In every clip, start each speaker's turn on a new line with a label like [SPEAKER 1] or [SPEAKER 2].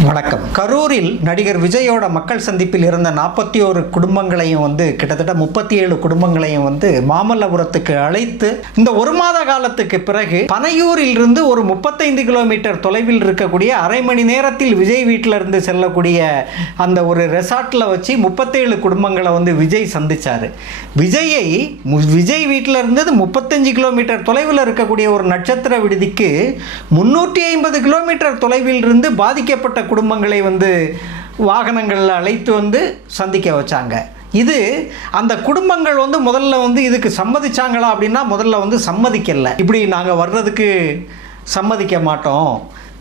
[SPEAKER 1] வணக்கம். கரூரில் நடிகர் விஜயோட மக்கள் சந்திப்பில் இருந்த நாற்பத்தி ஒரு குடும்பங்களையும் வந்து கிட்டத்தட்ட முப்பத்தி ஏழு குடும்பங்களையும் வந்து மாமல்லபுரத்துக்கு அழைத்து இந்த ஒரு மாத காலத்துக்கு பிறகு பனையூரில் இருந்து ஒரு முப்பத்தைந்து கிலோமீட்டர் தொலைவில் இருக்கக்கூடிய அரை மணி நேரத்தில் விஜய் வீட்டில் இருந்து செல்லக்கூடிய அந்த ஒரு ரெசார்ட்டில் வச்சு முப்பத்தேழு குடும்பங்களை வந்து விஜய் சந்திச்சாரு. விஜயை மு- விஜய் வீட்டில் இருந்தது முப்பத்தஞ்சு கிலோமீட்டர் தொலைவில் இருக்கக்கூடிய ஒரு நட்சத்திர விடுதிக்கு முன்னூற்றி ஐம்பது கிலோமீட்டர் தொலைவில் இருந்து பாதிக்கப்பட்ட குடும்பங்களை வந்து வாகனங்களில் அழைத்து வந்து சந்திக்க வச்சாங்க. இது அந்த குடும்பங்கள் வந்து முதல்ல வந்து இதுக்கு சம்மதிச்சாங்களா அப்படின்னா முதல்ல வந்து சம்மதிக்கலை. இப்படி நாங்கள் வர்றதுக்கு சம்மதிக்க மாட்டோம்.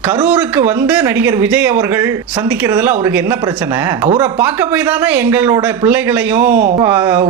[SPEAKER 1] கரூருக்கு வந்து நடிகர் விஜய் அவர்கள் சந்திக்கிறதுல அவருக்கு என்ன பிரச்சனை? அவரை பார்க்க போய் தானே எங்களோட பிள்ளைகளையும்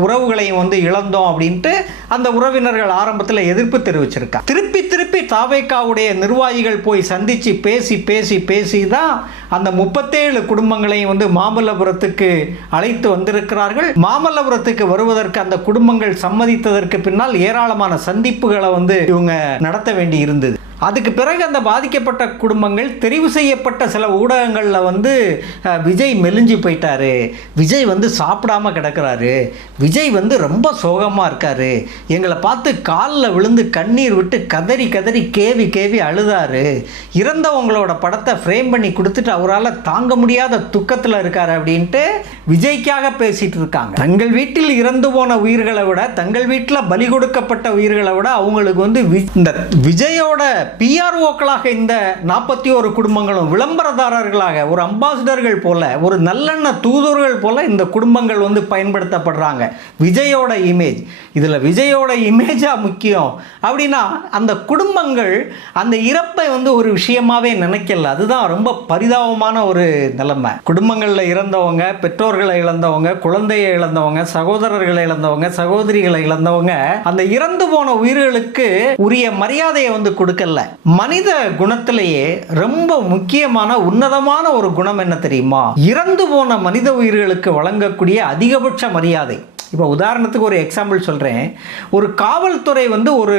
[SPEAKER 1] உறவுகளையும் வந்து இழந்தோம் அப்படின்ட்டு அந்த உறவினர்கள் ஆரம்பத்தில் எதிர்ப்பு தெரிவிச்சிருக்கா. திருப்பி திருப்பி தாவேக்காவுடைய நிர்வாகிகள் போய் சந்திச்சு பேசி பேசி பேசி தான் அந்த முப்பத்தேழு குடும்பங்களையும் வந்து மாமல்லபுரத்துக்கு அழைத்து வந்திருக்கிறார்கள். மாமல்லபுரத்துக்கு வருவதற்கு அந்த குடும்பங்கள் சம்மதித்ததற்கு பின்னால் ஏராளமான சந்திப்புகளை வந்து இவங்க நடத்த வேண்டி இருந்தது அதுக்கு பிறகு அந்த பாதிக்கப்பட்ட குடும்பங்கள் தெரிவு செய்யப்பட்ட சில ஊடகங்களில் வந்து விஜய் மெலிஞ்சு போயிட்டாரு. விஜய் வந்து சாப்பிடாம கிடக்கிறாரு. விஜய் வந்து ரொம்ப சோகமாக இருக்காரு. எங்களை பார்த்து காலில் விழுந்து கண்ணீர் விட்டு கதறி கதறி கேவி கேவி அழுதாரு. இறந்தவங்களோட படத்தை ஃப்ரேம் பண்ணி கொடுத்துட்டு அவரால் தாங்க முடியாத துக்கத்தில் இருக்காரு அப்படின்ட்டு விஜய்க்காக பேசிகிட்டு இருக்காங்க. தங்கள் வீட்டில் இறந்து போன உயிர்களை விட தங்கள் வீட்டில் பலி கொடுக்கப்பட்ட உயிர்களை விட அவங்களுக்கு வந்து வி- இந்த விஜயோட பிஆர்ஓக்களாக இந்த நாற்பத்தி ஒரு குடும்பங்களும் விளம்பரதாரர்களாக ஒரு அம்பாசிடர்கள் போல ஒரு நல்லெண்ண தூதர்கள் போல இந்த குடும்பங்கள் வந்து பயன்படுத்தப்படுறாங்க. விஜயோட இமேஜ் இதில் விஜயோட இமேஜாக முக்கியம். அப்படின்னா அந்த குடும்பங்கள் அந்த இறப்பை வந்து ஒரு விஷயமாவே நினைக்கல. அதுதான் ரொம்ப பரிதாபமான ஒரு நிலைமை. குடும்பங்களில் இறந்தவங்க பெற்றோர்களை இழந்தவங்க குழந்தையை இழந்தவங்க சகோதரர்களை இழந்தவங்க சகோதரிகளை இழந்தவங்க அந்த இறந்து போன உயிர்களுக்கு உரிய மரியாதையை வந்து கொடுக்கல. மனித குணத்திலேயே ரொம்ப முக்கியமான உன்னதமான ஒரு குணம் என்ன தெரியுமா? இறந்து போன மனித உயிர்களுக்கு வழங்கக்கூடிய அதிகபட்ச மரியாதை. இப்போ உதாரணத்துக்கு ஒரு எக்ஸாம்பிள் சொல்கிறேன் ஒரு காவல்துறை வந்து ஒரு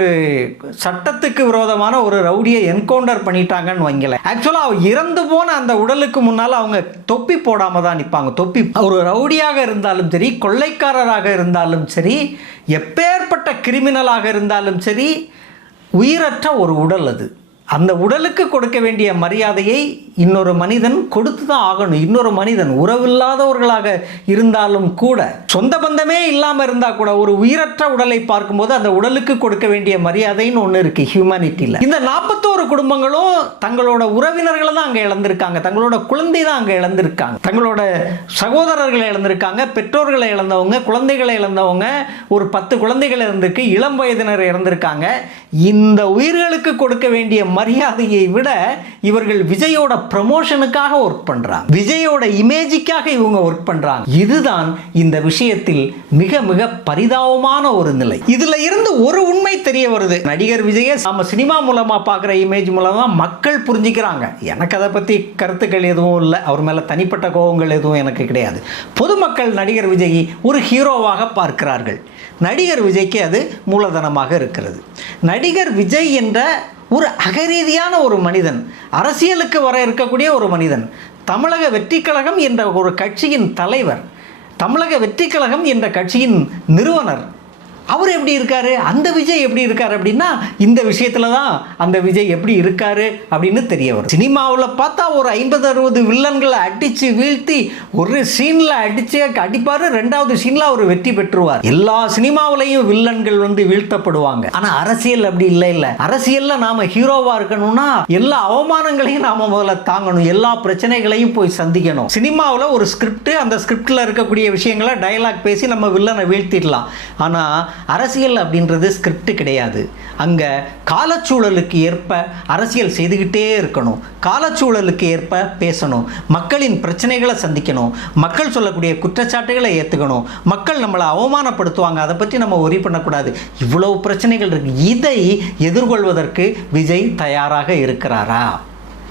[SPEAKER 1] சட்டத்துக்கு விரோதமான ஒரு ரவுடியை என்கவுண்டர் பண்ணிட்டாங்கன்னு வைங்கல ஆக்சுவலாக இறந்து போன அந்த உடலுக்கு முன்னால் அவங்க தொப்பி போடாமல் தான் நிற்பாங்க தொப்பி ஒரு ரவுடியாக இருந்தாலும் சரி கொள்ளைக்காரராக இருந்தாலும் சரி எப்பேற்பட்ட கிரிமினலாக இருந்தாலும் சரி உயிரற்ற ஒரு உடல் அது. அந்த உடலுக்கு கொடுக்க வேண்டிய மரியாதையை இன்னொரு மனிதன் கொடுத்து தான் ஆகணும். இன்னொரு மனிதன் உறவில்லாதவர்களாக இருந்தாலும் கூட சொந்த பந்தமே இல்லாமல் இருந்தால் கூட ஒரு உயிரற்ற உடலை பார்க்கும்போது அந்த உடலுக்கு கொடுக்க வேண்டிய மரியாதைன்னு ஒன்று இருக்குது ஹியூமனிட்டியில் இந்த நாற்பத்தோரு குடும்பங்களும் தங்களோட உறவினர்களை தான் அங்கே இழந்திருக்காங்க. தங்களோட குழந்தை தான் அங்கே இழந்திருக்காங்க. தங்களோட சகோதரர்களை இழந்திருக்காங்க பெற்றோர்களை இழந்தவங்க குழந்தைகளை இழந்தவங்க ஒரு பத்து குழந்தைகள் இருந்திருக்கு இளம் வயதினர் இறந்திருக்காங்க. இந்த உயிர்களுக்கு கொடுக்க வேண்டிய மரியாதையை விட இவர்கள் விஜயோட ப்ரமோஷனுக்காக ஒர்க் பண்றாங்க. விஜயோட இமேஜுக்காக இவங்க ஒர்க் பண்றாங்க. இதுதான் இந்த விஷயத்தில் மிக மிக பரிதாபமான ஒரு நிலை. இதுல இருந்து ஒரு உண்மை தெரிய வருது. நடிகர் விஜய நம்ம சினிமா மூலமா பார்க்குற இமேஜ் மூலமாக மக்கள் புரிஞ்சுக்கிறாங்க. எனக்கு அதை பத்தி கருத்துக்கள் எதுவும் இல்லை. அவர் மேல தனிப்பட்ட கோபங்கள் எதுவும் எனக்கு கிடையாது. பொதுமக்கள் நடிகர் விஜய் ஒரு ஹீரோவாக பார்க்கிறார்கள். நடிகர் விஜய்க்கு அது மூலதனமாக இருக்கிறது. நடிகர் விஜய் என்ற ஒரு அகரீதியான ஒரு மனிதன் அரசியலுக்கு வர இருக்கக்கூடிய ஒரு மனிதன் தமிழக வெற்றிக்கழகம் என்ற ஒரு கட்சியின் தலைவர் தமிழக வெற்றிக்கழகம் என்ற கட்சியின் நிறுவனர் அவர் எப்படி இருக்கார்? அந்த விஜய் எப்படி இருக்கார் அப்படின்னா இந்த விஷயத்தில் தான் அந்த விஜய் எப்படி இருக்கார் அப்படின்னு தெரிய வரும். சினிமாவில் பார்த்தா ஒரு ஐம்பது அறுபது வில்லன்களை அடித்து வீழ்த்தி ஒரு சீனில் அடித்து அடிப்பார். ரெண்டாவது சீனில் அவர் வெற்றி பெற்றுவார். எல்லா சினிமாவிலையும் வில்லன்கள் வந்து வீழ்த்தப்படுவாங்க. ஆனால் அரசியல் அப்படி இல்லை இல்லை. அரசியலில் நாம் ஹீரோவாக இருக்கணும்னா எல்லா அவமானங்களையும் நாம் முதல்ல தாங்கணும். எல்லா பிரச்சனைகளையும் போய் சந்திக்கணும். சினிமாவில் ஒரு ஸ்கிரிப்ட் அந்த ஸ்கிரிப்டில் இருக்கக்கூடிய விஷயங்களை டயலாக் பேசி நம்ம வில்லனை வீழ்த்திடலாம். ஆனால் அரசியல் அப்படின்றது ஸ்கிரிப்ட் கிடையாது. அங்கே காலச்சூழலுக்கு ஏற்ப அரசியல் செய்துக்கிட்டே இருக்கணும். காலச்சூழலுக்கு ஏற்ப பேசணும். மக்களின் பிரச்சனைகளை சந்திக்கணும். மக்கள் சொல்லக்கூடிய குற்றச்சாட்டுகளை ஏற்றுக்கணும் மக்கள் நம்மளை அவமானப்படுத்துவாங்க. அதை பற்றி நம்ம ஒரி பண்ணக்கூடாது. இவ்வளவு பிரச்சனைகள் இருக்குது இதை எதிர்கொள்வதற்கு விஜய் தயாராக இருக்கிறாரா?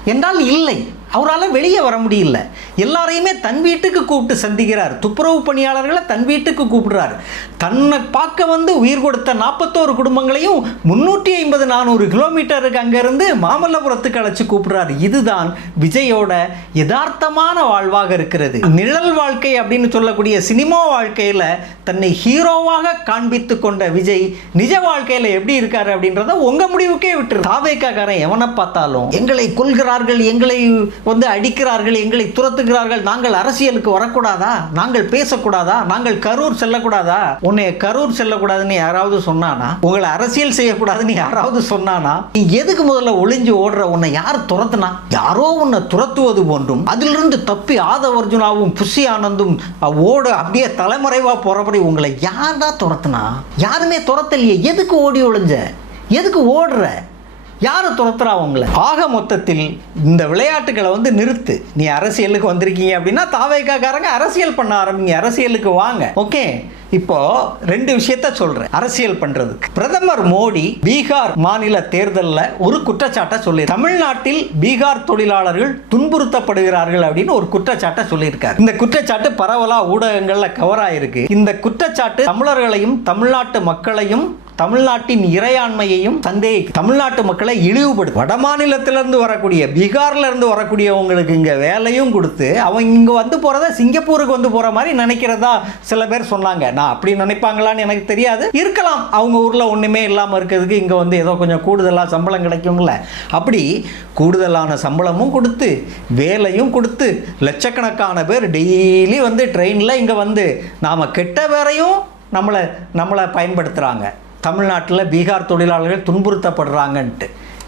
[SPEAKER 1] என்றால் இல்லை. அவரால் வெளியே வர முடியல. எல்லாரையுமே தன் வீட்டுக்கு கூப்பிட்டு சந்திக்கிறார். துப்புரவு பணியாளர்களை தன் வீட்டுக்கு கூப்பிடுறார். தன்னை பார்க்க வந்து உயிர் கொடுத்த நாற்பத்தோரு குடும்பங்களையும் முன்னூற்றி ஐம்பது நானூறு கிலோமீட்டருக்கு அங்கேருந்து மாமல்லபுரத்துக்கு அழைச்சி கூப்பிடுறார். இதுதான் விஜயோட யதார்த்தமான வாழ்வாக இருக்கிறது. நிழல் வாழ்க்கை அப்படின்னு சொல்லக்கூடிய சினிமா வாழ்க்கையில் தன்னை ஹீரோவாக காண்பித்து கொண்ட விஜய் நிஜ வாழ்க்கையில் எப்படி இருக்காரு அப்படின்றத உங்கள் முடிவுக்கே விட்டுரு. தாவேக்காரன் எவனை பார்த்தாலும் எங்களை கொள்கிறார்கள் எங்களை வந்து அடிக்கிறார்கள் எங்களை துரத்துகிறார்கள். நாங்கள் அரசியலுக்கு வரக்கூடாதா? நாங்கள் பேசக்கூடாதா? நாங்கள் கரூர் செல்லக்கூடாதா? உன்னை கரூர் செல்லக்கூடாதுன்னு யாராவது சொன்னானா? உங்களை அரசியல் செய்யக்கூடாதுன்னு யாராவது சொன்னானா? நீ எதுக்கு முதல்ல ஒளிஞ்சு ஓடுற? உன்னை யார் துரத்துனா? யாரோ உன்னை துரத்துவது போன்றும் அதிலிருந்து தப்பி ஆதவர்ஜுனாவும் புஷி ஆனந்தும் ஓட அப்படியே தலைமறைவா போறபடி உங்களை யாரா துரத்துனா? யாருமே துரத்தலையே. எதுக்கு ஓடி ஒளிஞ்ச? எதுக்கு ஓடுற? யாரை துரத்துறா அவங்கள ஆக மொத்தத்தில் இந்த விளையாட்டுகளை வந்து நிறுத்து. நீ அரசியலுக்கு வந்திருக்கீங்க அப்படின்னா தாவைக்காக்காரங்க அரசியல் பண்ண ஆரம்பிங்க. அரசியலுக்கு வாங்க. ஓகே? இப்போ ரெண்டு விஷயத்த சொல்றேன். அரசியல் பண்றதுக்கு. பிரதமர் மோடி பீகார் மாநில தேர்தலில் ஒரு குற்றச்சாட்டை சொல்லி தமிழ்நாட்டில் பீகார் தொழிலாளர்கள் துன்புறுத்தப்படுகிறார்கள் அப்படின்னு ஒரு குற்றச்சாட்டை சொல்லியிருக்காரு. இந்த குற்றச்சாட்டு பரவலா ஊடகங்கள்ல கவர் ஆயிருக்கு. இந்த குற்றச்சாட்டு தமிழர்களையும் தமிழ்நாட்டு மக்களையும் தமிழ்நாட்டின் இறையாண்மையையும் சந்தேக தமிழ்நாட்டு மக்களை இழிவுபடுத்தும் வட மாநிலத்திலிருந்து வரக்கூடிய பீகார்ல இருந்து வரக்கூடியவங்களுக்கு இங்க வேலையும் கொடுத்து அவங்க இங்க வந்து போறத சிங்கப்பூருக்கு வந்து போற மாதிரி நினைக்கிறதா சில பேர் சொன்னாங்க. நான் அப்படி நினைப்பாங்களான்னு எனக்கு தெரியாது. இருக்கலாம். அவங்க ஊர்ல ஒண்ணுமே இல்லாம இருக்கிறதுக்கு இங்க வந்து ஏதோ கொஞ்சம் கூடுதலா சம்பளம் கிடைக்கும்ல. அப்படி கூடுதலான சம்பளமும் கொடுத்து வேலையும் கொடுத்து லட்சக்கணக்கான பேர் டெய்லி வந்து ட்ரெயினில் இங்கே வந்து நாம் கெட்ட வேறையும் நம்மளை நம்மளை பயன்படுத்துகிறாங்க தமிழ்நாட்டில் பீகார் தொழிலாளர்கள் துன்புறுத்தப்படுறாங்கன்ட்டு.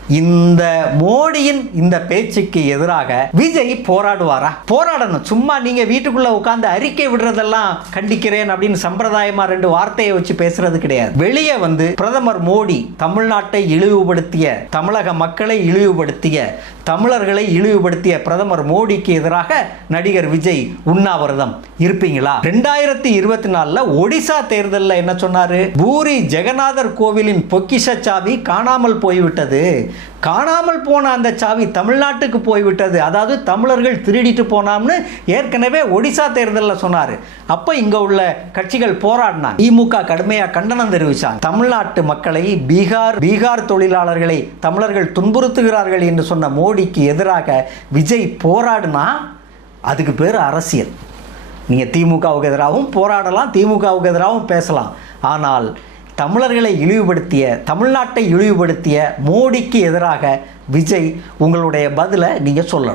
[SPEAKER 1] இந்த மோடியின் இந்த பேச்சுக்கு எதிராக விஜய் போராடுவாரா? போராடணும். சும்மா நீங்க வீட்டுக்குள்ள உட்காந்து அறிக்கை விடுறதெல்லாம் கண்டிக்கிறேன் அப்படின்னு சம்பிரதாயமா ரெண்டு வார்த்தையை வச்சு பேசுறது கிடையாது. வெளியே வந்து பிரதமர் மோடி தமிழ்நாட்டை இழிவுபடுத்திய தமிழக மக்களை இழிவுபடுத்திய தமிழர்களை இழிவுபடுத்திய பிரதமர் மோடிக்கு எதிராக நடிகர் விஜய் உண்ணாவிரதம். இருப்பீங்களா? ரெண்டாயிரத்தி இருபத்தி நாலுல ஒடிசா தேர்தலில் என்ன சொன்னாரு? பூரி ஜெகநாதர் கோவிலின் பொக்கிஷ சாவி காணாமல் போய்விட்டது. காணாமல் போன அந்த சாவி தமிழ்நாட்டுக்கு போய்விட்டது. அதாவது தமிழர்கள் திருடிட்டு போனாம்னு ஏற்கனவே ஒடிசா தேர்தலில் சொன்னார். அப்போ இங்கே உள்ள கட்சிகள் போராடினாங்க. திமுக கடுமையாக கண்டனம் தெரிவித்தாங்க தமிழ்நாட்டு மக்களை பீகார் பீகார் தொழிலாளர்களை தமிழர்கள் துன்புறுத்துகிறார்கள் என்று சொன்ன மோடிக்கு எதிராக விஜய் போராடினா அதுக்கு பேர் அரசியல். நீங்கள் திமுகவுக்கு எதிராகவும் போராடலாம் திமுகவுக்கு எதிராகவும் பேசலாம். ஆனால் தமிழர்களை இழிவுபடுத்திய தமிழ்நாட்டை இழிவுபடுத்திய மோடிக்கு எதிராக விஜய் உங்களுடைய பதிலை நீங்கள் சொல்லணும்.